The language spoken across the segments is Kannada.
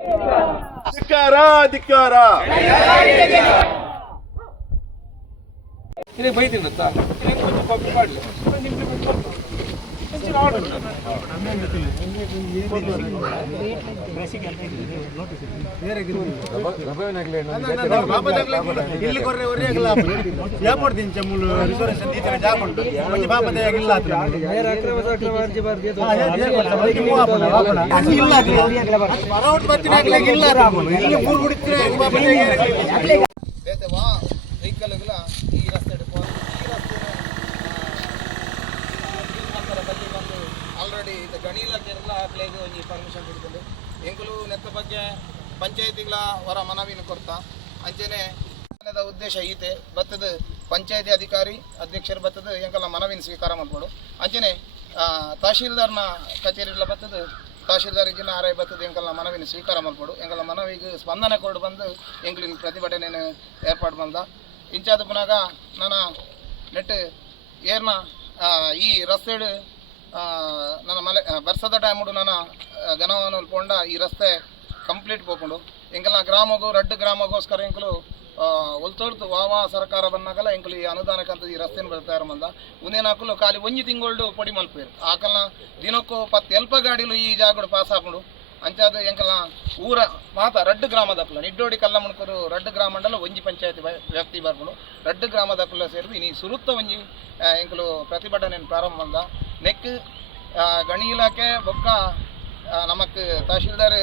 ಧಿಕ್ಕಾರ ಧಿಕ್ಕಾರ. ಈ ರಸ್ತೆ ಆಲ್ರೆಡಿ ಇದು ಗಣಿ ಇಲಾಖೆಲ್ಲ ಹಾಕ್ಲಿಕ್ಕೆ ಒಂಜಿ ಪರ್ಮಿಷನ್ ಕೊಡ್ತದೆ ಎಂಕುಲು ನೆತ್ತ ಬಗ್ಗೆ ಪಂಚಾಯತಿಗಳ ಹೊರ ಮನವಿನ ಕೊಡ್ತಾ ಅಂಚೆನೆ ಉದ್ದೇಶ ಈತೆ ಬತ್ತದ ಪಂಚಾಯತಿ ಅಧಿಕಾರಿ ಅಧ್ಯಕ್ಷರು ಬತ್ತದ ಎಂಕಲ್ಲ ಮನವಿನ ಸ್ವೀಕಾರ ಮಾಡ್ಬೋದು ಅಂಚೆನೆ ತಹಶೀಲ್ದಾರ್ನ ಕಚೇರಿಗಳ ಬತ್ತದ ತಹಶೀಲ್ದಾರ್ ಜಿಲ್ಲಾ ಆರ್ ಐ ಬತ್ತದ ಎಂಕಲ್ಲ ಮನವಿನ ಸ್ವೀಕಾರ ಮಾಡ್ಬೋದು ಎಂಕಲ್ಲ ಮನವಿಗೆ ಸ್ಪಂದನೆ ಕೊಡು ಬಂದು ಎಂಕಲಿನ ಪ್ರತಿಭಟನೆ ಏರ್ಪಾಡು ಬಂದ ಇಂಚಾದ ಪುನಾಗ ನಾನು ನೆಟ್ ಏರ್ನ ಈ ರಸ್ತೆ ನನ್ನ ಮಲೆ ಬರ್ಸದ ಟೈಮುಡು ನಾನು ಗಣವನ್ನು ಪೋಂಡ ಈ ರಸ್ತೆ ಕಂಪ್ಲೀಟ್ ಹೋಗ್ಕೊಂಡು ಎಂಕಲ್ನ ಗ್ರಾಮಗೂ ರಡ್ಡು ಗ್ರಾಮಗೋಸ್ಕರ ಎಂಕಲು ಒಲ್ತೊಳ್ತು ವಾವಾ ಸರ್ಕಾರ ಬಂದಾಗಲ್ಲ ಎಂಕಲು ಈ ಅನುದಾನಕ್ಕಂತ ಈ ರಸ್ತೆನ ಬರ್ತಾ ಬಂದ ಉಂದೇನು ಹಾಕಲು ಖಾಲಿ ಒಂಜಿ ತಿಂಗಳು ಪೊಡಿ ಮಲ್ಪೇರು ಆಕಲ್ನ ದಿನಕ್ಕೂ 10 ಎಲ್ಪ ಗಾಡಿಲು ಈ ಜಾಗಡು ಪಾಸ್ ಹಾಕೊಂಡು ಅಂಚಾದ ಎಂಕಲ್ನ ಊರ ಮಾತ ರಡ್ಡು ಗ್ರಾಮದಕ್ಕಲು ನಿಡ್ಡೋಡಿ ಕಲ್ಲಮಣಕರು ರಡ್ಡು ಗ್ರಾಮಂಡಲ ಒಂಜಿ ಪಂಚಾಯತಿ ವ್ಯಾಪ್ತಿ ಬರ್ಕೊಂಡು ರಡ್ಡು ಗ್ರಾಮದಕ್ಕಲು ಸೇರಿ ನೀ ಸುರುತ್ತ ಒಂಜಿ ಎಂಕಲು ಪ್ರತಿಭಟನೆ ಪ್ರಾರಂಭ ಬಂದ ನೆಕ್ ಗಣಿ ಇಲಾಖೆ ಬೊಕ್ಕ ನಮಕ್ ತಹಶೀಲ್ದಾರ್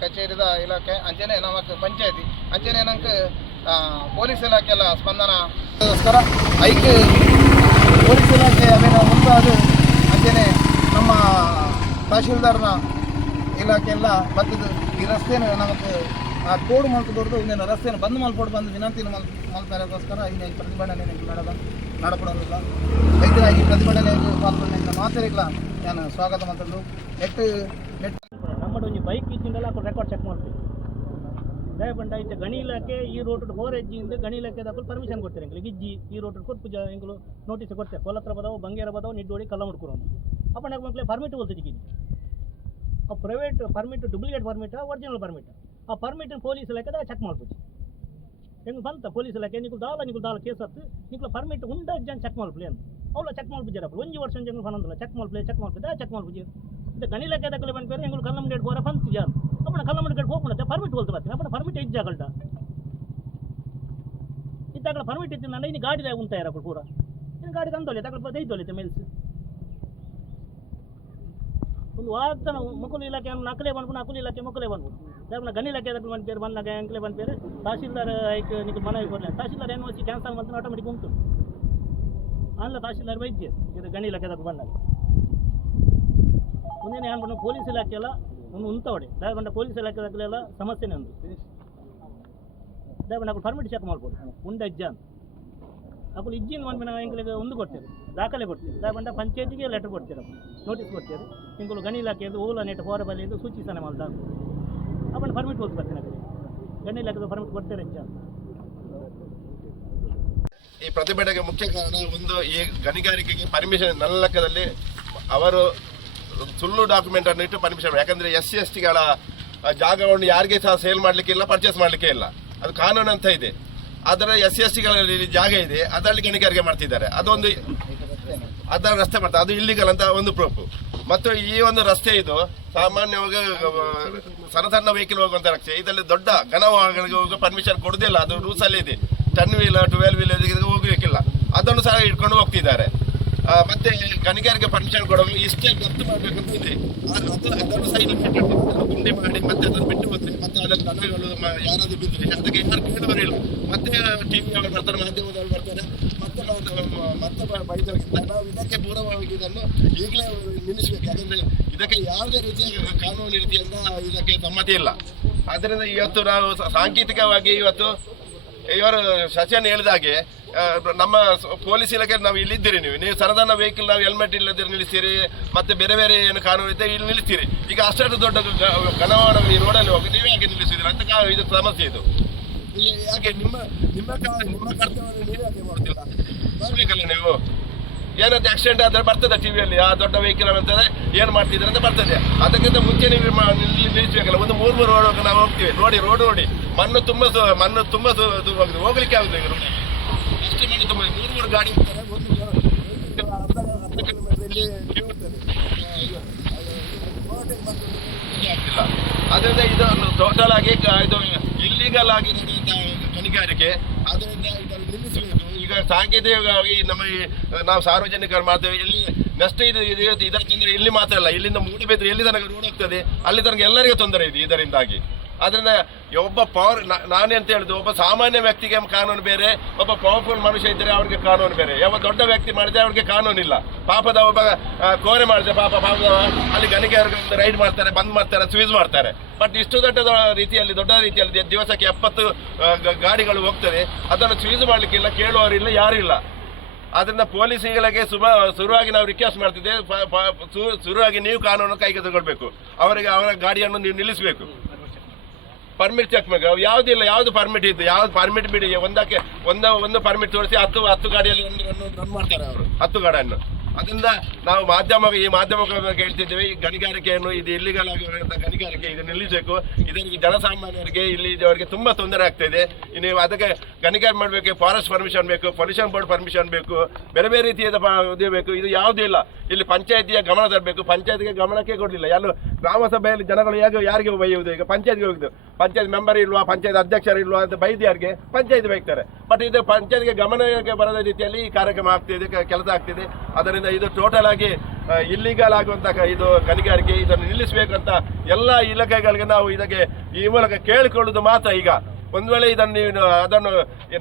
ಕಚೇರಿದ ಇಲಾಖೆ ಅಂಚೆನೆ ನಮಕ್ ಪಂಚಾಯತಿ ಅಂಚೆನೆ ನಂಗೆ ಪೊಲೀಸ್ ಇಲಾಖೆ ಎಲ್ಲ ಸ್ಪಂದನಗೋಸ್ಕರ ಐಕ್ ಪೊಲೀಸ್ ಇಲಾಖೆ ಅವೇನೋ ಮುಂದಾದ ಅಂಚೆನೆ ನಮ್ಮ ತಹಶೀಲ್ದಾರ್ನ ಇಲಾಖೆ ಎಲ್ಲ ಬತ್ತದ ಈ ರಸ್ತೆನ ನಮಗೆ ಕೋಡ್ ಮಲ್ಕೊಡ್ದು ಇನ್ನೇನು ರಸ್ತೆನ ಬಂದ್ ಮಲ್ಪೊಡು ಬಂದು ವಿನಂತಿನ ಮಲ್ಪೋಸ್ಕರ ಇನ್ನೇನು ಪ್ರತಿಭಟನೆ ನಡಪಡೋದಿಲ್ಲ ರೈತರ ಈ ಪ್ರತಿಭಟನೆಗೆ ಪಾಲ್ಗೊಂಡ ಮಾತರಿಗಳ ನಾನು ಸ್ವಾಗತ ಮಾತಾಡಲು ನೆಟ್ ನಮ್ಮದು ಒಂದು ಬೈಕ್ ಇದ್ದಿಂದೆಲ್ಲ ರೆಕಾರ್ಡ್ ಚೆಕ್ ಮಾಡ್ತೀವಿ ದಯಪಂಡ ಐತೆ ಗಣಿ ಇಲಾಖೆ ಈ ರೋಡ್ ಹೋರ್ ಹೆಜ್ಜಿಯಿಂದ ಗಣಿ ಇಲಾಖೆ ಪರ್ಮಿಷನ್ ಕೊಡ್ತಾರೆ ಎಂಗ್ಲಿಗೆ ಇಜ್ಜಿ ಈ ರೋಡ್ ಕೊಟ್ಟು ಎಂಗ್ಲು ನೋಟಿಸ್ ಕೊಡ್ತಾರೆ ಕೊಲ್ಲತ್ರ ಬದಾವು ಬಂಗೇರ ಬದಾವು ನಿಡ್ಡೋಡಿ ಕಲ್ಲ ಮುಡ್ಕೊರೋನು ಅಪ್ಪಣ್ಣ ಮಕ್ಕಳೇ ಪರ್ಮಿಟ್ ಹೋಲ್ತಿದ್ದೀವಿ ಆ private permit duplicate permit original permit ಆ ಪರ್ಮಿಟ್ ಪೊಲೀಸ್ ಇಲಾಖೆದ ಚೆಕ್ ಮಾಡ್ಬೋದು ಹೆಂಗೆ ಬಂತ ಪೊಲೀಸ್ ಇಲಾಖೆ ನಿಗಳು ದಾಲ ಕೇಸ್ ಹತ್ತು ನಿಕ್ಲ ಪರ್ಮಿಟ್ ಉಂಡ ಜನ ಚೆಕ್ ಮಾಡ್ಲಿ ಅಂತ ಅವಳ ಚೆಕ್ ಮಾಡ್ಬಿದ್ದಾರಪ್ಪ ಒಂಜಿ ವರ್ಷ ಜಂಗ್ ಫನಂದಲ್ಲ ಚೆಕ್ ಮಾಡ್ಬಿದ್ದೆ ಇದು ಗಣಿ ಇಲಾಖೆ ದಕ್ಕಲೆ ಬಂದ್ಪೇರು ಎಂಗಳು ಕಲ್ಲಮಂಡೇಡ್ ಹೋರ ಬಂತು ಜಾನ್ ಅಪ್ಪಣ ಕಲ್ಲಮಂಡೇಡ್ ಹೋಗ್ಬಿಡುತ್ತೆ ಪರ್ಮಿಟ್ ಹೋಲ್ತು ಬರ್ತೀನಿ ಅಪ್ಪಣ ಪರ್ಮಿಟ್ ಇದ್ದಾಗಲ್ಟ ಇದ್ದಾಗಲ ಪರ್ಮಿಟ್ ಇತ್ತು ನಾನು ಇನ್ನು ಗಾಡಿದಾಗ ಉಂಟ ಯಾರಪ್ಪ ಪೂರ ಇನ್ನು ಗಾಡಿ ತಂದೊಲೆ ತಗೊಳ್ಬೋದು ಐದೊಲಿತೆ ಮೇಲ್ಸಿ ಒಂದು ವಾರ ಮಕ್ಕಳು ಇಲಾಖೆ ನಕಲೇ ಬಂದ್ಬಿಟ್ಟು ಇಲಾಖೆ ಮಕ್ಕಳೇ ಬಂದ್ಬಿಟ್ಟು ಯಾಕಂದ್ರೆ ಗಣಿ ಇಲಾಖೆ ದಕ್ಕಲು ಬಂದ್ಪೇರು ಬಂದಾಗ ಎಂಕಲೇ ಬಂದ್ಪೇರು ತಹಶೀಲ್ದಾರ್ ಐಕ್ ನಿಮಗೆ ಮನವಿ ಬರಲಿ ತಹಶೀಲ್ದಾರ್ ಏನು వచ్చి ಕ್ಯಾನ್ಸಲ್ ಮಾಡ್ತಾನೆ ಆಟೋಮೆಟಿಕ್ ಉಂಟು ಅಲ್ಲ ತಹಶೀಲ್ದಾರ್ ವೈದ್ಯ ಇದು ಗಣಿ ಇಲಾಖೆದಾಗ ಬಂದಾಗ ಮುಂದೇನು ಏನು ಬಂದು ಪೊಲೀಸ್ ಇಲಾಖೆ ಎಲ್ಲ ಒಂದು ಉಂಟವಡೆ ದಯಗೊಂಡ ಪೊಲೀಸ್ ಇಲಾಖೆದಾಗಲೆಲ್ಲ ಸಮಸ್ಯೆನೇ ಒಂದು ದಯಗೊಂಡು ಅక్కడ ಪರ್ಮಿಟ್ ಚೆಕ್ ಮಾಡ್ಬೋದು ಉಂಡ ಇಜ್ಜ ಅಂತ ಅప్పుడు ಇಜ್ಜಿನ ಒಂದು ನಾವು ಎಂಗಳಿಗೆ ಒಂದು ಕೊಡ್ತೇವೆ ದಾಖಲೆ ಕೊಡ್ತೇವೆ ದಯಗೊಂಡ ಪಂಚಾಯತಿಗೆ ಲೆಟರ್ ಕೊಡ್ತೀರ ನೋಟಿಸ್ ಕೊಡ್ತೇವೆ ಇಂಗಳು ಗಣಿ ಇಲಾಖೆದು ಓಲ ನೆಟ್ ಹೊರ ಬಲಿಯದು ಸೂಚಿಸನೆ ಮಾಡ್ದ ಅಪ್ಪಣ್ಣ ಪರ್ಮಿಟ್ ಹೋಗಿ ಬರ್ತೀನಿ ಗಣಿ ಇಲಾಖೆದು ಪರ್ಮಿಟ್ ಕೊಡ್ತಾರೆ ಇಜ್ಜ ಈ ಪ್ರತಿಭಟನೆಗೆ ಮುಖ್ಯ ಕಾರಣ ಒಂದು ಈ ಗಣಿಗಾರಿಕೆಗೆ ಪರ್ಮಿಷನ್ ನನ್ನ ಲೆಕ್ಕದಲ್ಲಿ ಅವರು ಸುಳ್ಳು ಡಾಕ್ಯುಮೆಂಟ್ ಅನ್ನು ಇಟ್ಟು ಪರ್ಮಿಷನ್ ಯಾಕಂದ್ರೆ SC STಗಳ ಜಾಗವನ್ನು ಯಾರಿಗೆ ಸಹ ಸೇಲ್ ಮಾಡ್ಲಿಕ್ಕೆ ಇಲ್ಲ ಪರ್ಚೇಸ್ ಮಾಡ್ಲಿಕ್ಕೆ ಇಲ್ಲ ಅದು ಕಾನೂನು ಅಂತ ಇದೆ ಅದರ SC STಗಳಲ್ಲಿ ಜಾಗ ಇದೆ ಅದರಲ್ಲಿ ಗಣಿಗಾರಿಕೆ ಮಾಡ್ತಿದ್ದಾರೆ ಅದೊಂದು ಅದರ ರಸ್ತೆ ಮಾಡ್ತಾರೆ ಅದು ಇಲ್ಲಿಗಲ್ ಅಂತ ಒಂದು ಪ್ರೂಫ್ ಮತ್ತು ಈ ಒಂದು ರಸ್ತೆ ಇದು ಸಾಮಾನ್ಯವಾಗಿ ಸಣ್ಣ ವೆಹಿಕಲ್ ಹೋಗುವಂತ ರಸ್ತೆ ಇದರಲ್ಲಿ ದೊಡ್ಡ ಘನ ವಾಹನಗಳಿಗೆ ಹೋಗುವ ಪರ್ಮಿಷನ್ ಕೊಡುದಿಲ್ಲ ಅದು ರೂಲ್ಸ್ ಅಲ್ಲಿ ಇದೆ 10 ವೀಲರ್ 12 ವೀಲರ್ ಹೋಗಬೇಕಿಲ್ಲ ಅದನ್ನು ಸಹ ಇಟ್ಕೊಂಡು ಹೋಗ್ತಿದ್ದಾರೆ ಮತ್ತೆ ಗಣಿಗಾರಿಕೆ ಪರ್ಮಿಷನ್ ಕೊಡುವಾಗ ಇಷ್ಟೇ ಗೊತ್ತು ಮಾಡಬೇಕಂತ ಇದೆ ಅದನ್ನು ಸಹ ಗುಂಡಿ ಮಾಡಿ ಮತ್ತೆ ಅದನ್ನು ಬಿಟ್ಟು ಹೋದ್ರೆ ಮತ್ತೆ ಅದರಲ್ಲಿ ದನಗಳು ಯಾರಾದ್ರೂ ಬಿದ್ದರೆ ಅದಕ್ಕೆ ಯಾರು ಕೇಳುವರಿಲ್ಲ ಮತ್ತೆ ಟಿವಿ ಅವರು ಬರ್ತಾರೆ ಮಾಧ್ಯಮದವರು ಬರ್ತಾರೆ ಮತ್ತೆ ಬೈತಾರೆ ನಾವು ಇದಕ್ಕೆ ಪೂರ್ವವಾಗಿ ಇದನ್ನು ಈಗಲೇ ನಿಲ್ಲಿಸಬೇಕು ಯಾಕಂದ್ರೆ ಇದಕ್ಕೆ ಯಾವುದೇ ರೀತಿಯ ಕಾನೂನು ರೀತಿಯಿಂದ ಇದಕ್ಕೆ ಸಮ್ಮತಿ ಇಲ್ಲ ಆದ್ದರಿಂದ ಇವತ್ತು ನಾವು ಸಾಂಕೇತಿಕವಾಗಿ ಇವತ್ತು ಇವರು ಸಚಿನ್ ಹೇಳಿದಾಗೆ ನಮ್ಮ ಪೊಲೀಸ್ ಇಲಾಖೆ ನಾವು ಇಲ್ಲಿದ್ದೀರಿ ನೀವು ಸಣ್ಣ ವೆಹಿಕಲ್ ನಾವು ಹೆಲ್ಮೆಟ್ ಇಲ್ಲದಿರು ನಿಲ್ಲಿಸ್ತೀರಿ ಮತ್ತೆ ಬೇರೆ ಬೇರೆ ಏನು ಕಾನೂನು ಇದೆ ಇಲ್ಲಿ ನಿಲ್ಲಿಸ್ತೀರಿ ಈಗ ಅಷ್ಟು ದೊಡ್ಡ ಘನವಾದ ಈ ರೋಡಲ್ಲಿ ಹೋಗಿ ನೀವೇ ಯಾಕೆ ನಿಲ್ಲಿಸಿದ್ರಿ ಅಂತ ಇದು ಸಮಸ್ಯೆ ಇದು ಯಾಕೆ ನಿಮ್ಮ ಕರ್ತವ್ಯ ನೀವೇ ಯಾಕೆ ಮಾಡ್ತಿಲ್ಲ ಮಾಡ್ಬೇಕಲ್ಲ ನೀವು ಏನಾದ್ರು ಆಕ್ಸಿಡೆಂಟ್ ಆದ್ರೆ ಬರ್ತದೆ ಟಿವಿಯಲ್ಲಿ ಆ ದೊಡ್ಡ ವೆಹಿಕಲ್ ಅಂತಂದ್ರೆ ಏನ್ ಮಾಡ್ತಿದ್ರೆ ಅಂತ ಬರ್ತದೆ. ಅದಕ್ಕಿಂತ ಮುಂಚೆ ನೀವು ನಿಲ್ಲಿಸಬೇಕಲ್ಲ. ಒಂದು 3 ರೋಡ್ ನಾವು ಹೋಗ್ತೀವಿ ನೋಡಿ, ರೋಡ್ ನೋಡಿ ಮಣ್ಣು ತುಂಬಾ ಹೋಗ್ಲಿಕ್ಕೆ ಆಗುದು. ಈಗ ಅಷ್ಟು ಮಣ್ಣು ತುಂಬ 3 ಗಾಡಿ ಅದರಿಂದ ಇದು ಟೋಟಲ್ ಆಗಿ ಇದು ಇಲ್ಲಿಗಲ್ ಆಗಿರುವಂತಹ ಗಣಿಗಾರಿಕೆ. ಅದರಿಂದ ಇದನ್ನು ನಿಲ್ಲಿಸಬೇಕು. ಈಗ ಸಾಂಕೇತಿಕವಾಗಿ ನಾವು ಸಾರ್ವಜನಿಕರು ಮಾಡ್ತೇವೆ. ಇಲ್ಲಿ ನೆಕ್ಸ್ಟ್ ಇದರ ತೊಂದರೆ ಇಲ್ಲಿ ಮಾತ್ರ ಅಲ್ಲ, ಇಲ್ಲಿಂದ ಮೂಡುಬಿದ್ರೆ ಎಲ್ಲಿ ತನಕ ರೋಡ್ ಹೋಗ್ತದೆ ಅಲ್ಲಿ ತನಕ ಎಲ್ಲರಿಗೂ ತೊಂದರೆ ಇದೆ ಇದರಿಂದಾಗಿ. ಅದರಿಂದ ಒಬ್ಬ ನಾನೇ ಅಂತ ಹೇಳಿದ್ದು, ಒಬ್ಬ ಸಾಮಾನ್ಯ ವ್ಯಕ್ತಿಗೆ ಕಾನೂನು ಬೇರೆ, ಒಬ್ಬ ಪವರ್ಫುಲ್ ಮನುಷ್ಯ ಇದ್ದರೆ ಅವ್ರಿಗೆ ಕಾನೂನು ಬೇರೆ. ಯಾವ ದೊಡ್ಡ ವ್ಯಕ್ತಿ ಮಾಡಿದ್ರೆ ಅವ್ರಿಗೆ ಕಾನೂನಿಲ್ಲ. ಪಾಪದ ಒಬ್ಬ ಕೋರೆ ಮಾಡಿದ್ರೆ ಪಾಪದ ಅಲ್ಲಿ ಗಣಿಗಾರಿಕೆ ರೈಡ್ ಮಾಡ್ತಾರೆ, ಬಂದ್ ಮಾಡ್ತಾರೆ, ಸ್ವೀಸ್ ಮಾಡ್ತಾರೆ. ಬಟ್ ಇಷ್ಟು ದೊಡ್ಡ ರೀತಿಯಲ್ಲಿ ದಿವಸಕ್ಕೆ 70 ಗಾಡಿಗಳು ಹೋಗ್ತದೆ. ಅದನ್ನು ಸ್ವೀಸ್ ಮಾಡ್ಲಿಕ್ಕಿಲ್ಲ, ಕೇಳುವವರಿಲ್ಲ, ಯಾರು ಇಲ್ಲ. ಅದರಿಂದ ಪೊಲೀಸ್ಗಳಿಗೆ ಶುರುವಾಗಿ ನಾವು ರಿಕ್ವೆಸ್ಟ್ ಮಾಡ್ತಿದ್ದೇವೆ, ಶುರುವಾಗಿ ನೀವು ಕಾನೂನು ಕೈಗೆ ತಗೊಳ್ಬೇಕು. ಅವರಿಗೆ ಅವರ ಗಾಡಿಯನ್ನು ನೀವು ನಿಲ್ಲಿಸಬೇಕು. ಪರ್ಮಿಟ್ ಚೆಕ್ ಬೇಕು. ಯಾವುದಿಲ್ಲ, ಯಾವ್ದು ಪರ್ಮಿಟ್ ಇದ್ದು, ಯಾವ್ದು ಪರ್ಮಿಟ್ ಬಿಡಿ. ಒಂದು ಪರ್ಮಿಟ್ ತೋರಿಸಿ 10 ಗಾಡಿಯಲ್ಲಿ ರನ್ ಮಾಡ್ತಾರೆ ಅವರು 10 ಗಾಡಿಯನ್ನು. ಅದರಿಂದ ನಾವು ಈ ಮಾಧ್ಯಮಕ್ಕೆ ಹೇಳ್ತಿದ್ದೇವೆ, ಈ ಗಣಿಗಾರಿಕೆಯನ್ನು ಇದು ಇಲ್ಲಿಗಲ್ ಆಗಿರುವಂತಹ ಗಣಿಗಾರಿಕೆ ಇದು ನಿಲ್ಲಿಸಬೇಕು. ಇದರಿಗೆ ಜನಸಾಮಾನ್ಯರಿಗೆ ಇಲ್ಲಿ ಅವರಿಗೆ ತುಂಬಾ ತೊಂದರೆ ಆಗ್ತಾ ಇದೆ. ನೀವು ಅದಕ್ಕೆ ಗಣಿಗಾರಿಕೆ ಮಾಡಬೇಕು, ಫಾರೆಸ್ಟ್ ಪರ್ಮಿಷನ್ ಬೇಕು, ಪೊಲ್ಯೂಷನ್ ಬೋರ್ಡ್ ಪರ್ಮಿಷನ್ ಬೇಕು, ಬೇರೆ ಬೇರೆ ರೀತಿಯಾದ ಇದು ಬೇಕು. ಇದು ಯಾವುದೂ ಇಲ್ಲ. ಇಲ್ಲಿ ಪಂಚಾಯತಿಯ ಗಮನ ತರಬೇಕು. ಪಂಚಾಯತ್ಗೆ ಗಮನಕ್ಕೆ ಕೊಡಲಿಲ್ಲ. ಎಲ್ಲ ಗ್ರಾಮ ಸಭೆಯಲ್ಲಿ ಜನಗಳು ಯಾರಿಗೆ ಬೈಯುವುದು? ಈಗ ಪಂಚಾಯತ್ಗೆ ಹೋಗಿದ್ದು, ಪಂಚಾಯತ್ ಮೆಂಬರ್ ಇಲ್ವಾ, ಪಂಚಾಯತ್ ಅಧ್ಯಕ್ಷರು ಇಲ್ವಾ ಅಂತ ಬೈದು ಯಾರಿಗೆ ಪಂಚಾಯತ್ ಬೈತಾರೆ. ಬಟ್ ಇದು ಪಂಚಾಯತ್ಗೆ ಗಮನಕ್ಕೆ ಬರದ ರೀತಿಯಲ್ಲಿ ಈ ಕಾರ್ಯಕ್ರಮ ಆಗ್ತಿದೆ, ಕೆಲಸ ಆಗ್ತಿದೆ. ಅದರಿಂದ ಇದು ಟೋಟಲ್ ಆಗಿ ಇಲ್ಲಿಗಲ್ ಆಗುವಂತಹ ಇದು ಗಣಿಗಾರಿಕೆ, ಇದನ್ನು ನಿಲ್ಲಿಸಬೇಕಂತ ಎಲ್ಲ ಇಲಾಖೆಗಳಿಗೆ ನಾವು ಇದಕ್ಕೆ ಈ ಮೂಲಕ ಕೇಳಿಕೊಳ್ಳುವುದು ಮಾತ್ರ. ಈಗ ಒಂದು ವೇಳೆ ಅದನ್ನು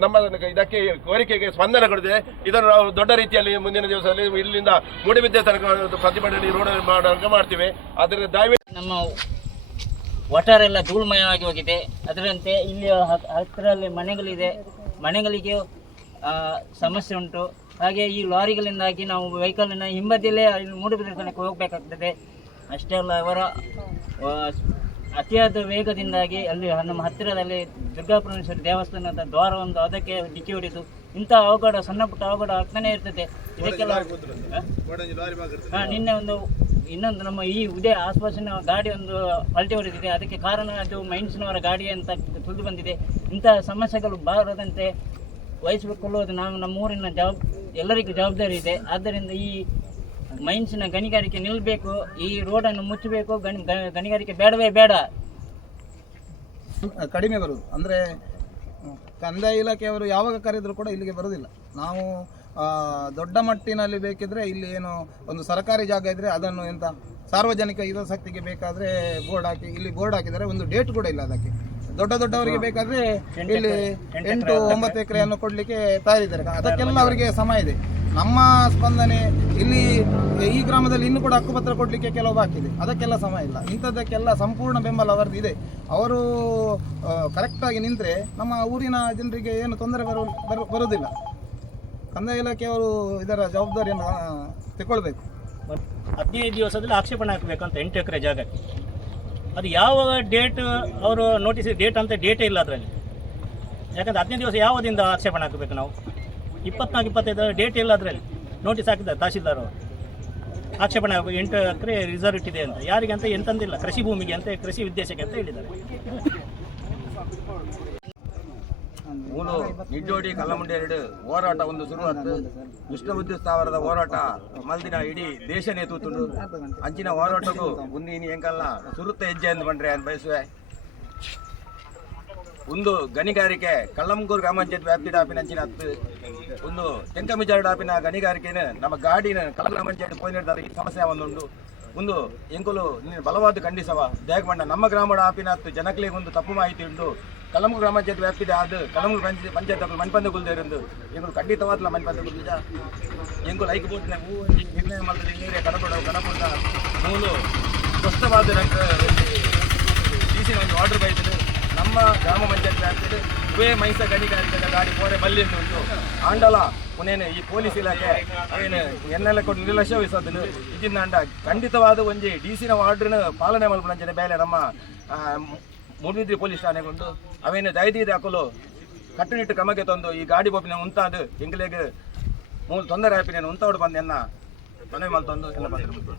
ನಮ್ಮ ಇದಕ್ಕೆ ಕೋರಿಕೆಗೆ ಸ್ಪಂದನೆ ಕೊಡಿದೆ, ಇದನ್ನು ನಾವು ದೊಡ್ಡ ರೀತಿಯಲ್ಲಿ ಮುಂದಿನ ದಿವಸದಲ್ಲಿ ಇಲ್ಲಿಂದ ಮೂಡುಬಿದ್ರೆ ತನಕ ಪ್ರತಿಭಟನೆ ರೋಡ್ ಮಾಡ್ತೀವಿ. ಅದರಿಂದ ದಯವಿಟ್ಟು ನಮ್ಮ ಒಟ್ಟಾರೆಲ್ಲ ಧೂಳುಮಯವಾಗಿ ಹೋಗಿದೆ. ಅದರಂತೆ ಇಲ್ಲಿ ಹತ್ತಿರಲ್ಲಿ ಮನೆಗಳಿಗೆ ಸಮಸ್ಯೆ ಉಂಟು. ಹಾಗೆ ಈ ಲಾರಿಗಳಿಂದಾಗಿ ನಾವು ವೆಹಿಕಲ್ನ ಹಿಂಬದಿಯಲ್ಲೇ ಮೂಡುಬಿದ್ರೆ ತನಕ ಹೋಗಬೇಕಾಗ್ತದೆ. ಅಷ್ಟೇ ಅಲ್ಲ, ಅವರ ಅತಿಯಾದ ವೇಗದಿಂದಾಗಿ ಅಲ್ಲಿ ನಮ್ಮ ಹತ್ತಿರದಲ್ಲಿ ದುರ್ಗಾಪರಮೇಶ್ವರಿ ದೇವಸ್ಥಾನದ ದ್ವಾರವೊಂದು ಅದಕ್ಕೆ ಡಿಕ್ಕಿ ಹೊಡೆದು ಇಂಥ ಸಣ್ಣ ಪುಟ್ಟ ಅವಘಡ ಆಗ್ತಾನೆ ಇರ್ತದೆ. ಇದಕ್ಕೆಲ್ಲ ನಿನ್ನೆ ಇನ್ನೊಂದು ನಮ್ಮ ಈ ಉದಯ ಆಸ್ಪಾಸಿನ ಗಾಡಿ ಒಂದು ಪಲ್ಟಿ ಹೊಡೆದಿದೆ. ಅದಕ್ಕೆ ಕಾರಣ ಅದು ಮೈನ್ಸ್ನವರ ಗಾಡಿ ಅಂತ ತಿಳಿದು ಬಂದಿದೆ. ಇಂತಹ ಸಮಸ್ಯೆಗಳು ಬಾರದಂತೆ ವಹಿಸಿಕೊಳ್ಳುವುದು ನಮ್ಮ ಊರಿನ ಎಲ್ಲರಿಗೂ ಜವಾಬ್ದಾರಿ ಇದೆ. ಆದ್ದರಿಂದ ಈ ಮೈನ್ಸಿನ ಗಣಿಗಾರಿಕೆ ನಿಲ್ಲಬೇಕು, ಈ ರೋಡನ್ನು ಮುಚ್ಚಬೇಕು. ಗಣಿಗಾರಿಕೆ ಬೇಡವೇ ಬೇಡ. ಕಡಿಮೆ ಬರುವುದು ಅಂದರೆ ಕಂದಾಯ ಇಲಾಖೆಯವರು ಯಾವಾಗ ಕರೆದರೂ ಕೂಡ ಇಲ್ಲಿಗೆ ಬರೋದಿಲ್ಲ. ನಾವು ದೊಡ್ಡ ಮಟ್ಟಿನಲ್ಲಿ ಬೇಕಿದ್ರೆ ಇಲ್ಲಿ ಏನು ಒಂದು ಸರ್ಕಾರಿ ಜಾಗ ಇದ್ರೆ ಅದನ್ನು ಎಂತ ಸಾರ್ವಜನಿಕ ಹಿತಾಸಕ್ತಿಗೆ ಬೇಕಾದ್ರೆ ಬೋರ್ಡ್ ಹಾಕಿದರೆ ಒಂದು ಡೇಟ್ ಕೂಡ ಇಲ್ಲ ಅದಕ್ಕೆ. ದೊಡ್ಡವರಿಗೆ ಬೇಕಾದ್ರೆ ಇಲ್ಲಿ 8-9 ಎಕರೆಯನ್ನು ಕೊಡ್ಲಿಕ್ಕೆ ತಯಾರಿದ್ದಾರೆ. ಅದಕ್ಕೆಲ್ಲ ಅವರಿಗೆ ಸಮಯ ಇದೆ. ನಮ್ಮ ಸ್ಪಂದನೆ ಇಲ್ಲಿ ಈ ಗ್ರಾಮದಲ್ಲಿ ಇನ್ನೂ ಕೂಡ ಹಕ್ಕುಪತ್ರ ಕೊಡ್ಲಿಕ್ಕೆ ಕೆಲವು ಬಾಕಿ ಇದೆ. ಅದಕ್ಕೆಲ್ಲ ಸಮಯ ಇಲ್ಲ. ಇಂಥದ್ದಕ್ಕೆಲ್ಲ ಸಂಪೂರ್ಣ ಬೆಂಬಲ ಅವರದ್ದು ಇದೆ. ಅವರು ಕರೆಕ್ಟಾಗಿ ನಿಂತರೆ ನಮ್ಮ ಊರಿನ ಜನರಿಗೆ ಏನು ತೊಂದರೆ ಬರುವುದಿಲ್ಲ. ಕಂದಾಯ ಇಲಾಖೆಯವರು ಇದರ ಜವಾಬ್ದಾರಿಯನ್ನು ತಗೊಳ್ಬೇಕು. 15 ದಿವಸದಲ್ಲಿ ಆಕ್ಷೇಪಣೆ ಹಾಕಬೇಕಂತ 8 ಎಕರೆ ಜಾಗಕ್ಕೆ. ಅದು ಯಾವ ಡೇಟ್ ಅವರು ನೋಟಿಸ್ ಡೇಟ್ ಅಂತ ಡೇಟೇ ಇಲ್ಲ ಅದರಲ್ಲಿ. ಯಾಕಂದರೆ 15 ದಿವಸ ಯಾವದಿಂದ ಆಕ್ಷೇಪಣೆ ಹಾಕಬೇಕು ನಾವು? 24-25 ಡೇಟ್ ಇಲ್ಲ ಅದರಲ್ಲಿ. ನೋಟಿಸ್ ಹಾಕಿದ್ದಾರೆ ತಹಶೀಲ್ದಾರ್ ಅವರು. ಆಕ್ಷೇಪಣೆ 8 ಎಕರೆ ರಿಸರ್ವ್ ಇಟ್ಟಿದೆ ಅಂತ. ಯಾರಿಗೆ ಅಂತ ಎಂತಂದಿಲ್ಲ, ಕೃಷಿ ಭೂಮಿಗೆ ಅಂತ, ಕೃಷಿ ಉದ್ದೇಶಕ್ಕೆ ಅಂತ ಹೇಳಿದ್ದಾರೆ. ಮೂಲು ನಿಡ್ಡೋಡಿ ಕಲ್ಲಮುಂಡಿ 2 ಹೋರಾಟ ಒಂದು ಶುರುವಾತು. ವಿಷ್ಣು ವಿದ್ಯುತ್ ಸ್ಥಾವರದ ಹೋರಾಟ ಮಲ್ದಿನ ಇಡೀ ದೇಶನೇ ತೂತುಂಡು. ಅಂಚಿನ ಹೋರಾಟಗೂ ಮುಂದಿನ ಎಂಕಲ್ಲ ಸುರುತ್ತ ಹೆಜ್ಜೆ ಎಂದು ಬಂದ್ರೆ ಅಂತ ಬಯಸುವೆ. ಒಂದು ಗಣಿಗಾರಿಕೆ ಕಲ್ಲಮಂಗೂರು ಗ್ರಾಮ ಪಂಚಾಯತ್ ವ್ಯಾಪ್ತಿ ಡಾಪಿನ ಅಂಚಿನ ಒಂದು ತೆಂಕಮಿಜಾರು ಡಾಪಿನ ಗಣಿಗಾರಿಕೆನ ನಮ್ಮ ಗಾಡಿನ ಕಲ್ಲ ಗ್ರಾಮ ಪಂಚಾಯತ್ ಪೋಯಿನಿರ್ದಾರಿಗೆ ಸಮಸ್ಯೆ ಒಂದು ಎಂಕುಲು ಬಲವಾದ ಖಂಡಿಸವ ದೇಗಮಂಡ ನಮ್ಮ ಗ್ರಾಮ ಡಾಪಿನ ಜನಕಲಿಗೆ ಒಂದು ತಪ್ಪು ಮಾಹಿತಿ ಉಂಟು. ಕಲ್ಲಮಂಗೂರು ಗ್ರಾಮ ಪಂಚಾಯತ್ ವ್ಯಾಪ್ತಿದೆ ಅದು ಕಲ್ಲಮಂಗೂರು ಪಂಚಾಯತ್ ಮನ್ಪಂದ ಗುಲ್ದೇರಿಂದು ಎಂಗಳು ಖಂಡಿತವಾದ್ಲ ಮನ್ಪಂದ ಗುಲ್ದಿಜ ಎಂಗಳು ಐಕ್ ಬೋಟ್ನ ಹೂ ನಿರ್ಣಯ ಮಾಡಿದ್ರೆ ನೀರೇ ಕಡಪುಡ ಮೂಲು ಸ್ಪಷ್ಟವಾದ ಒಂದು ಆರ್ಡರ್ ಬೈತದೆ. ನಮ್ಮ ಗ್ರಾಮ ಪಂಚಾಯತ್ ವ್ಯಾಪ್ತಿದೆ ಉಭಯ ಮೈಸ ಗಣಿಗಾರಿಕೆ ಗಾಡಿ ಕೋರೆ ಬಲ್ಲಿಯನ್ನು ಉಂಟು. ಆಂಡಲ ಪುನೇನು ಈ ಪೊಲೀಸ್ ಇಲಾಖೆ ಅವೇನು ಎನ್ನೆಲ್ಲ ಕೊಟ್ಟು ನಿರ್ಲಕ್ಷ್ಯವಿಸೋದನ್ನು ಇದನ್ನ ಖಂಡಿತವಾದ ಒಂಜಿ ಡಿಸಿನ ಆರ್ಡ್ರನ್ನ ಪಾಲನೆ ಮಲ್ಪಂಚನೆ ಬೇಲೆ ನಮ್ಮ ಮೂಡುಬಿದ್ರೆ ಪೊಲೀಸ್ ಠಾಣೆಗೊಂಡು ಅವೇನು ದಯದೀದ ಹಾಕಲು ಕಟ್ಟುನಿಟ್ಟು ಕ್ರಮಕ್ಕೆ ತಂದು ಈ ಗಾಡಿ ಬೋಪಿನ ಮುಂತಾದ ಎಂಗ್ಲೆಗೆ ಮೂಲ ತೊಂದರೆ ಆಪಿನ ಉಂತೋಡು ಬಂದು ಎನ್ನ ಮನವಿ ಮಲ್ತೊಂದು ಎಲ್ಲ ಬಂದಿರ್ಬೋದು.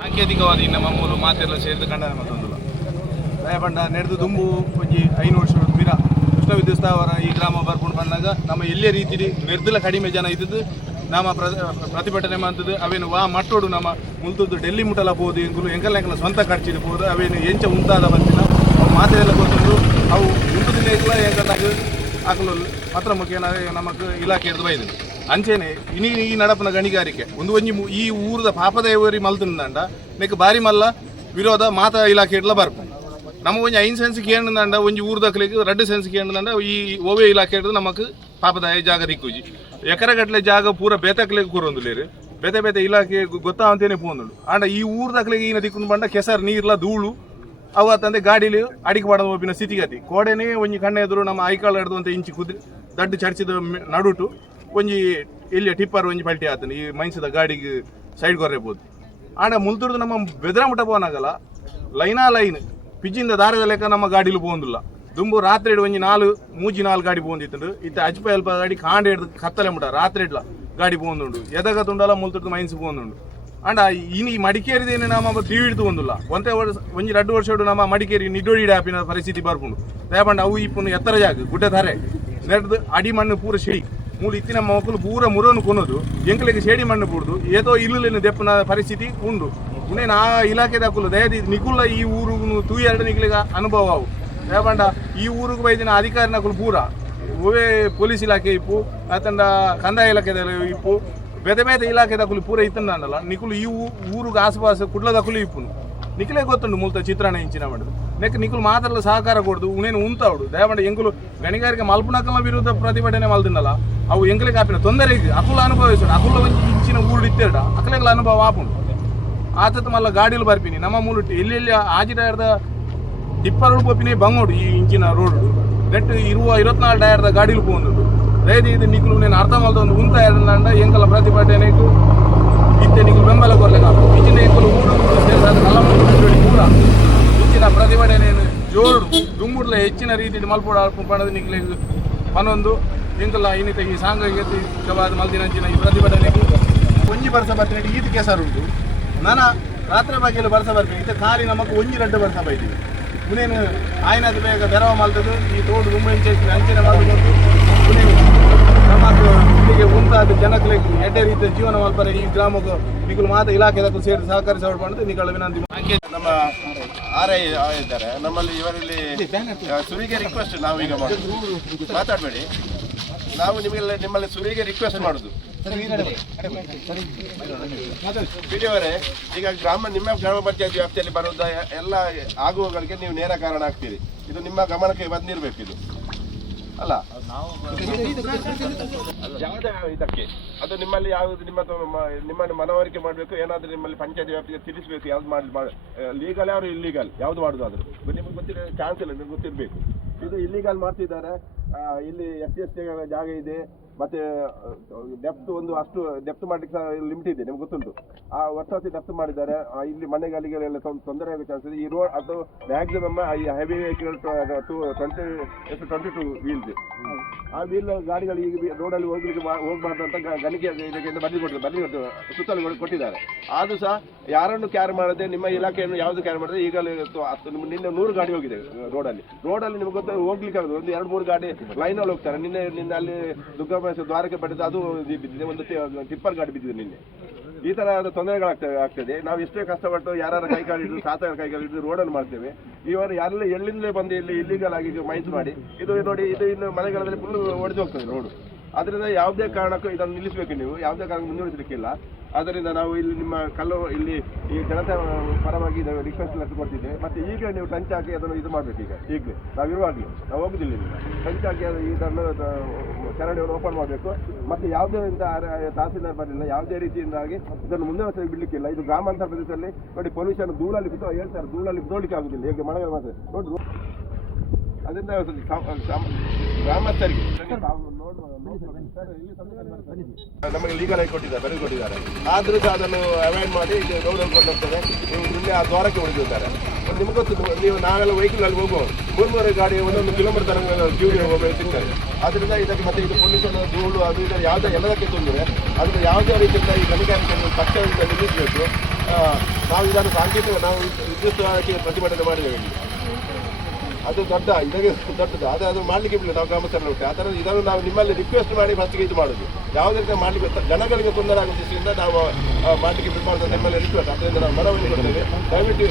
ಸಾಂಕೇತಿಕವಾದ ಇನ್ನು ಮಮ್ಮೂಲು ಮಾತೆಲ್ಲ ಸೇರಿದ ಖಂಡನೆ ಮತ್ತೊಂದಿಲ್ಲ ದಯಪಂಡ ನಡೆದು ದುಂಬು ಒಂಜಿ 5 ವರ್ಷದ ಬಿರ ಕೃಷ್ಣ ವಿದ್ಯುತ್ ಸ್ಥಾವರ ಈ ಗ್ರಾಮ ಬರ್ಕೊಂಡು ಬಂದಾಗ ನಮ್ಮ ಎಲ್ಲೇ ರೀತಿ ಮೆರ್ದಲ ಕಡಿಮೆ ಜನ ಇದ್ದದ್ದು ನಮ್ಮ ಪ್ರತಿಭಟನೆ ಮಾಡ್ತದ್ದು ಅವೇನು ಮಟ್ಟೋಡು ನಮ್ಮ ಮುಲ್ತದ್ದು ಡೆಲ್ಲಿ ಮುಟ್ಟಲ ಹೋದು ಎಂಕಲ್ ಸ್ವಂತ ಖರ್ಚಿದು ಹೋದು ಅವೇನು ಎಂಚ ಉಂಟಾದ ಬಂದಿಲ್ಲ ಅವು ಮಾತೆಲ್ಲ ಗೊತ್ತುಂಟು ಅವು ಮುಂದಿನ ಎಂಕಲ್ಲಾಗ ಹಾಕಲು ಮಾತ್ರ ಮುಖ್ಯ ನಮಗೆ ಇಲಾಖೆ ಹಿಡಿದು ಬೈದು ಅಂಚೆನೆ ಈ ನಡಪನ ಗಣಿಗಾರಿಕೆ ಒಂಜಿ ಈ ಊರದ ಪಾಪದೇವರಿ ಮಲ್ತಂಡ ನೆಕ್ ಬಾರಿ ಮಲ್ಲ ವಿರೋಧ ಮಾತಾ ಇಲಾಖೆ ಹಿಡ್ಲ ಬರ್ಪು ನಮ್ಮ ಒಂಜಿ 5 ಸೆನ್ಸ್ಗೆ ಏನಂದ ಒಂಜಿ ಊರ್ದಕ್ಲಿಗೆ 2 ಸೆನ್ಸ್ಗೆ ಏನಂದ ಈ ಓವೆ ಇಲಾಖೆ ಹಿಡಿದು ನಮಕ್ ಪಾಪದಾಯ ಜಾಗ ದಿಕ್ಕುಜಿ ಎಕರೆಗಟ್ಟಲೆ ಜಾಗ ಪೂರ ಬೇತಕ್ಲಿಗೆ ಕೂರೊಂದುಲೇರು ಬೇತೆ ಇಲಾಖೆ ಗೊತ್ತಾವಂತೇನೆ ಪೋಂದುಂಡು ಆಂಡ ಈ ಊರ್ದಕ್ಲಿಗೆ ಈನ ದಿಕ್ಕು ಬಂಡ ಕೆಸರು ನೀರ್ಲ ಧೂಳು ಅವತ್ತಂದೆ ಗಾಡಿಲಿ ಅಡಿಕೆ ಮಾಡೋ ಒಬ್ಬಿನ ಸ್ಥಿತಿಗತಿ ಕೋಡೆನೇ ಒಂಜಿ ಕಣ್ಣೆ ಎದುರು ನಮ್ಮ ಐಕಾಳು ಹಿಡಿದು ಅಂತ ಇಂಚಿ ಕುದ್ರಿ ದಡ್ಡು ಚರ್ಚಿದ ನಡುಟು ಒಂಜಿ ಇಲ್ಲಿ ಟಿಪ್ಪರ್ ಒಂಜಿ ಪಲ್ಟಿ ಆತನು ಈ ಮೈನ್ಸದ ಗಾಡಿಗೆ ಸೈಡ್ ಕೊರ್ರೆಬೋದು ಆಂಡ ಮುಲ್ತುಡ್ದು ನಮ್ಮ ಬೆದ್ರ ಮುಟ್ಟ ಪೋನಾಗಲ್ಲ ಲೈನ್ ಪಿಜ್ಜಿಂದ ದಾರದ ಲೆಕ್ಕ ನಮ್ಮ ಗಾಡಿಲು ಪೋಂದಿಲ್ಲ ದುಂಬು ರಾತ್ರಿ ಒಂಜಿ 4 ಗಾಡಿ ಪೋಂದಿತ್ತು ಇತ್ತ ಅಜ್ಪ ಎಲ್ಪ ಗಾಡಿ ಕಾಂಡೆ ಹಿಡ್ದು ಕತ್ತಲೆ ಮುಟ್ಟ ರಾತ್ರಿ ಇಡ್ಲ ಗಾಡಿ ಪೋಂದುಂಡು ಎದಗ ತುಂಡಲ್ಲ ಮುಲ್ತುಡ್ದು ಮೈನ್ಸ್ ಪೋಂದುಂಡು ಅಂಡ ಇನಿ ಮಡಿಕೇರಿದೇನೆ ನಮ್ಮ ತೀವಿಡ್ತು ಒಂದಿಲ್ಲ ಒಂಜಿ 2 ವರ್ಷ ನಮ್ಮ ಮಡಿಕೇರಿ ನಿಡೋಡಿ ಆಪಿನ ಪರಿಸ್ಥಿತಿ ಬರ್ಪುಂಡು ದಯಪಂಡ ಅವು ಇಪ್ಪು ಎತ್ತರ ಜಾಗ ಗುಡ್ಡ ತಾರೆ ನೆಡ್ದು ಅಡಿ ಮಣ್ಣು ಪೂರ ಶೆಡಿ ಮೂಲ ಇತ್ತಿನ ಮಕ್ಕಳು ಪೂರ ಮುರನ್ನು ಕೊನೋದು ಎಂಕಲಿಗೆ ಶೇಡಿ ಮಣ್ಣು ಬಿಡುದು ಏತೋ ಇಲ್ಲುಲಿನ ದೆಪ್ಪನ ಪರಿಸ್ಥಿತಿ ಉಂಡು ಇನ್ನೇನು ಆ ಇಲಾಖೆ ದಾಖಲು ದಯದಿ ನಿಗುಲ್ಲ ಈ ಊರಿಗೂ ತೂ 2 ನಿಗ್ಲಿಗೆ ಅನುಭವ ಅವು ದಯಪಂಡ ಈ ಊರಿಗೆ ಬೈದಿನ ಅಧಿಕಾರಿ ನಕಲು ಪೂರ ಓವೇ ಪೊಲೀಸ್ ಇಲಾಖೆ ಇಪ್ಪು ಅತಂಡ ಕಂದಾಯ ಇಲಾಖೆ ಇಪ್ಪು ಬೇತೆ ಇಲಾಖೆ ದಕ್ಕಲು ಪೂರ ಇತ್ತಂಡಲ್ಲ ನಿಕುಲು ಈ ಊರಿಗೆ ಆಸುಪಾಸು ಕುಡ್ಲ ದಕ್ಕಲು ಇಪ್ಪುನು ನಿಖಿಲೇ ಗೊತ್ತುಂಡು ಮುಲ್ತ ಚಿತ್ರಣ ಇಂಚಿನ ಮಾಡುದು ನೆಕ್ ನಿಖುಲು ಮಾತ್ರಲ್ಲ ಸಹಕಾರ ಕೊಡುದು ಉನೇನು ಉಂತಾವುಡು ದಯಮಾಡಿ ಎಂಕುಲು ಗಣಿಗಾರಿಕೆ ಮಲ್ಪುನಕಲ ವಿರುದ್ಧ ಪ್ರತಿಭಟನೆ ಮಲ್ದಿನಲ್ಲ ಅವು ಎಂಕಲಿಗೆ ಆಪಿನ ತೊಂದರೆ ಅಕುಲ ಅನುಭವಿಸೋಣ ಅಕುಲ ಒಂಜಿ ಇಂಚಿನ ಊರು ಇತ್ತೇಡ ಅಕಲೆಗಳ ಅನುಭವ ಆಪುಂಡು ಆತತ್ ಮಲ್ಲ ಗಾಡಿಲು ಬರ್ಪಿನಿ ನಮ್ಮ ಮೂಲುಟ್ಟು ಎಲ್ಲೆಲ್ಲಿ ಆಜಿ ಟೈರ್ದ ಟಿಪ್ಪರ್ ಪೋಪಿನಿ ಬಂಗೋಡು ಈ ಇಂಚಿನ ರೋಡ್ ನೆಟ್ 24 ಟೈರ್ದ ಗಾಡಿಲು ಪೋಂದು ದಯದಿ ಇದು ನಿಖಲು నేను ಅರ್ಥ ಮಾಡ್ದ ಒಂದು ಉಂತ ಇರಲ್ಲ ಎಂಕಲ ಪ್ರತಿಭಟನೆಗೂ ಇತ್ತೆ ನಿಖಲು ಬೆಂಬಲ ಕೊರ್ಲೆಗ ಇಂಚಿನ ಎಂಕಲು ಊರು ಸೇರಿದ ನಲಮೂರು ಪೂರ ಇಂಚಿನ ಪ್ರತಿಭಟನೆಯನ್ನು ಜೋರು ದುಂಬುಡ್ಲ ಹೆಚ್ಚಿನ ರೀತಿ ಮಲ್ಪೋಡ ಪಣದ ನಿಖಲಿಗೆ ಪನೊಂದು ಎಂಕಲ ಇನ್ನಿತ ಈ ಸಾಂಘಿಕವಾದ ಮಲ್ದಿನಂಚಿನ ಈ ಪ್ರತಿಭಟನೆಗೂ ಒಂಜಿ ಬರ್ಸ ಬರ್ತೀನಿ ಈತ ಕೆಸರುಂಟು ನಾನು ರಾತ್ರಿ ಬಾಗಿಲು ಬರ್ಸ ಬರ್ತೀನಿ ಇತ್ತ ಖಾಲಿ ನಮಗೆ ಒಂಜಿ 2 ಬರ್ಸ ಬೈತೀವಿ ಮುನೇನು ಆಯ್ನದು ಬೇಗ ತೆರವ ಮಲ್ತದ್ದು ಈ ತೋಡು ಮುಂಬೈ ಅಂಚಿನ ಮಾಡಿಕೊಂಡು ನಮ್ಮ ಇಲ್ಲಿಗೆ ಉಂಟಾದ ಜನಗಳಿಗೆ ಎಡ್ಡೆ ರೀತಿಯ ಜೀವನ ಮಲ್ಪನೆ ಈ ಗ್ರಾಮಕ್ಕೂ ನಿಖಲು ಮಾತ ಇಲಾಖೆದಕ್ಕೂ ಸೇರಿ ಸಹಕರಿಸಲ್ಪಟ್ಟು ನಿಖಳ ವಿನಂತಿ ನಮ್ಮ RI ಇದ್ದಾರೆ ನಮ್ಮಲ್ಲಿ ಇವರಲ್ಲಿ ಸುರಿಗೆ ರಿಕ್ವೆಸ್ಟ್ ನಾವು ಈಗ ಮಾಡೋದು ಮಾತಾಡಬೇಡಿ ನಾವು ನಿಮ್ಮಲ್ಲಿ ಸುರಿಗೆ ರಿಕ್ವೆಸ್ಟ್ ಮಾಡೋದು ಬಿಡಿಯವರೇ ಈಗ ನಿಮ್ಮ ಗ್ರಾಮ ಪಂಚಾಯತ್ ವ್ಯಾಪ್ತಿಯಲ್ಲಿ ಬರುವುದ ಎಲ್ಲ ಆಗುವಗಳಿಗೆ ನೀವು ನೇರ ಕಾರಣ ಆಗ್ತೀರಿ ಇದು ನಿಮ್ಮ ಗಮನಕ್ಕೆ ಬಂದಿರಬೇಕು ಇದು ಅಲ್ಲ ಯಾವುದೇ ಇದಕ್ಕೆ ಅದು ನಿಮ್ಮಲ್ಲಿ ಯಾವುದು ನಿಮ್ಮನ್ನು ಮನವರಿಕೆ ಮಾಡಬೇಕು ಏನಾದರೂ ನಿಮ್ಮಲ್ಲಿ ಪಂಚಾಯತ್ ವ್ಯಾಪ್ತಿಗೆ ತಿಳಿಸಬೇಕು ಯಾವ್ದು ಮಾಡಿ ಲೀಗಲ್ ಯಾರು ಇಲ್ಲೀಗಲ್ ಯಾವ್ದು ಮಾಡುದು ಆದರೂ ನಿಮಗೆ ಗೊತ್ತಿರೋ ಚಾನ್ಸ್ ಇಲ್ಲ ನಿಮ್ಗೆ ಗೊತ್ತಿರಬೇಕು ಇದು ಇಲ್ಲೀಗಲ್ ಮಾಡ್ತಿದ್ದಾರೆ ಇಲ್ಲಿ SC ಜಾಗ ಇದೆ ಮತ್ತೆ ಡೆಪ್ತ್ ಒಂದು ಅಷ್ಟು ಡೆಪ್ತ್ ಮಾಡ್ಲಿಕ್ಕೆ ಲಿಮಿಟ್ ಇದೆ ನಿಮ್ಗೆ ಗೊತ್ತುಂಟು ಆ ವರ್ಷ ಡೆಪ್ತ್ ಮಾಡಿದ್ದಾರೆ ಇಲ್ಲಿ ಮನೆಗಳಿಗೆಲ್ಲ ತೊಂದರೆ ಆಗೋ ಚಾನ್ಸ್ ಇದೆ ಈ ರೋಡ್ ಅದು ಮ್ಯಾಕ್ಸಿಮಮ್ ಈ ಹೆವಿ ವೆಹಿಕಲ್ 22 ವೀಲ್ಸ್ ಆ ವೀಲ್ ಗಾಡಿಗಳು ಈಗ ರೋಡಲ್ಲಿ ಹೋಗ್ಬಾರ್ದು ಅಂತ ಗಣಿಕೆ ಇದಕ್ಕೆ ಬರಲಿ ಸುತ್ತಲೂ ಕೊಟ್ಟಿದ್ದಾರೆ ಆದರೂ ಸಹ ಯಾರನ್ನು ಕ್ಯಾರ್ ಮಾಡದೆ ನಿಮ್ಮ ಇಲಾಖೆಯನ್ನು ಯಾವುದು ಕ್ಯಾರ್ ಮಾಡಿದೆ ಈಗಲೇ ನಿನ್ನೆ 100 ಗಾಡಿ ಹೋಗಿದೆ ರೋಡಲ್ಲಿ ನಿಮ್ಗೆ ಗೊತ್ತ ಹೋಗ್ಲಿಕ್ಕೆ ಆಗೋದು ಒಂದು 2-3 ಗಾಡಿ ಲೈನಲ್ಲಿ ಹೋಗ್ತಾರೆ ನಿನ್ನೆ ಅಲ್ಲಿ ದ್ವಾರಕ್ಕೆ ಬಡಿದ ಅದು ಬಿದ್ದಿದೆ ಒಂದು ಟಿಪ್ಪರ್ ಗಾಡಿ ಬಿದ್ದಿದೆ ನಿನ್ನೆ ಈ ತರ ತೊಂದರೆಗಳಾಗ್ತದೆ ನಾವು ಎಷ್ಟೇ ಕಷ್ಟಪಟ್ಟು ಯಾರ ಕೈಕಾಲಿಟ್ಟು ಸಾತರ ಕೈಕಾಲಿಟ್ಟು ರೋಡನ್ನು ಮಾಡ್ತೇವೆ ಇವರು ಎಲ್ಲಿಂದಲೇ ಬಂದು ಇಲ್ಲಿ ಇಲ್ಲಿಗಲ್ ಆಗಿ ಮೈನ್ಸ್ ಮಾಡಿ ಇದು ನೋಡಿ ಇದು ಇನ್ನು ಮಳೆಗಾಲದಲ್ಲಿ ಫುಲ್ ಒಡೆದು ಹೋಗ್ತದೆ ರೋಡು ಅದರಿಂದ ಯಾವುದೇ ಕಾರಣಕ್ಕೂ ಇದನ್ನು ನಿಲ್ಲಿಸಬೇಕು ನೀವು ಯಾವುದೇ ಕಾರಣಕ್ಕೂ ಮುಂದುವರಿಸಲಿಕ್ಕಿಲ್ಲ ಆದ್ದರಿಂದ ನಾವು ಇಲ್ಲಿ ನಿಮ್ಮ ಇಲ್ಲಿ ಈ ಜನತೆ ಪರವಾಗಿ ರಿಕ್ವೆಸ್ಟ್ ಲೆಟರ್ ಕೊಡ್ತಿದ್ದೇವೆ ಮತ್ತೆ ಈಗ ನೀವು ಟಂಚ್ ಹಾಕಿ ಅದನ್ನು ಇದು ಮಾಡಬೇಕು ಈಗಲೇ ನಾವಿರುವಾಗಲೇ ನಾವು ಹೋಗುದಿಲ್ಲ ಇಲ್ಲಿ ಟಂಚ್ ಹಾಕಿ ಇದನ್ನು ಚರಂಡಿಯನ್ನು ಓಪನ್ ಮಾಡಬೇಕು ಮತ್ತೆ ಯಾವುದೇ ತಹಸೀಲ್ದಾರ್ ಬರಲಿಲ್ಲ ಯಾವುದೇ ರೀತಿಯಿಂದಾಗಿ ಇದನ್ನು ಮುಂದುವರಿಸಿ ಬಿಡ್ಲಿಕ್ಕಿಲ್ಲ ಇದು ಗ್ರಾಮಾಂತರ ಪ್ರದೇಶದಲ್ಲಿ ನೋಡಿ ಪೊಲ್ಯೂಷನ್ ಧೂಳಲ್ಲಿ ಹೇಳ್ತಾರೆ ಧೂಳಲ್ಲಿ ಬಿದ್ದೋಳಿಕ್ಕೆ ಆಗುದಿಲ್ಲ ಹೇಗೆ ಮಳೆಗಾಲ ಮಾತ್ರ ನೋಡಿ ಅದರಿಂದ ಗ್ರಾಮಸ್ಥರಿಗೆ ನಮಗೆ ಲೀಗಲ್ ಆಗಿ ಕೊಟ್ಟಿದ್ದಾರೆ ಆದ್ರೂ ಸಹ ಅದನ್ನು ಅವಾಯ್ಡ್ ಮಾಡಿ ರೋಡಲ್ಲಿ ಕೊಟ್ಟಿರ್ತಾರೆ ನೀವು ನಿನ್ನೆ ಆ ದ್ವಾರಕ್ಕೆ ಉಳಿದಿದ್ದಾರೆ ನಿಮ್ಗೆ ಗೊತ್ತು, ನೀವು ನಾವೆಲ್ಲ ವೆಹಿಕಲ್ ಅಲ್ಲಿ ಹೋಗುವ 300 ಗಾಡಿ ಒಂದೊಂದು ಕಿಲೋಮೀಟರ್ ತನಕ ಕ್ಯೂ ಹೋಗ್ತಿರ್ತಾರೆ. ಅದರಿಂದ ಇದಕ್ಕೆ ಮತ್ತೆ ಇದು ಪೊಲೀಸರ ಧೂಳು ಅದು ಇದು ಯಾವುದೇ ಎಲ್ಲದಕ್ಕೆ ತೊಂದರೆ. ಅದರಿಂದ ಯಾವುದೇ ರೀತಿಯಿಂದ ಈ ಗಣಿಗಾರಿಕೆಯನ್ನು ತಕ್ಷಣದಿಂದ ನಿಲ್ಲಿಸಬೇಕು. ನಾವು ಇದನ್ನು ಸಾಂಕೇತಿಕ ನಾವು ವಿದ್ಯುತ್ ಪ್ರತಿಭಟನೆ ಮಾಡಿದ್ದೇವೆ. ಅದು ಇದಕ್ಕೆ ದೊಡ್ಡದು. ಅದು ಮಾಡಲಿಕ್ಕೆ ಬಿಡಲಿ ನಾವು ಗ್ರಾಮಸ್ಥರಲ್ಲಿ ಉಂಟು. ಆ ಥರ ಇದನ್ನು ನಾವು ನಿಮ್ಮಲ್ಲಿ ರಿಕ್ವೆಸ್ಟ್ ಮಾಡಿ ಫಸ್ಟಿಗೆ ಇದು ಮಾಡೋದು. ಯಾವುದೇ ರೀತಿ ಮಾಡಲಿಕ್ಕೆ ಜನಗಳಿಗೆ ತೊಂದರೆ ಆಗೋ ದೃಷ್ಟಿಯಿಂದ ನಾವು ಮಾಡಲಿಕ್ಕೆ ಬಿಡಬಾರ್ದು ನಿಮ್ಮಲ್ಲಿ ರಿಕ್ವೆಸ್ಟ್. ಅದರಿಂದ ನಾವು ಮನವಿ ಕೊಡ್ತೇವೆ. ದಯವಿಟ್ಟು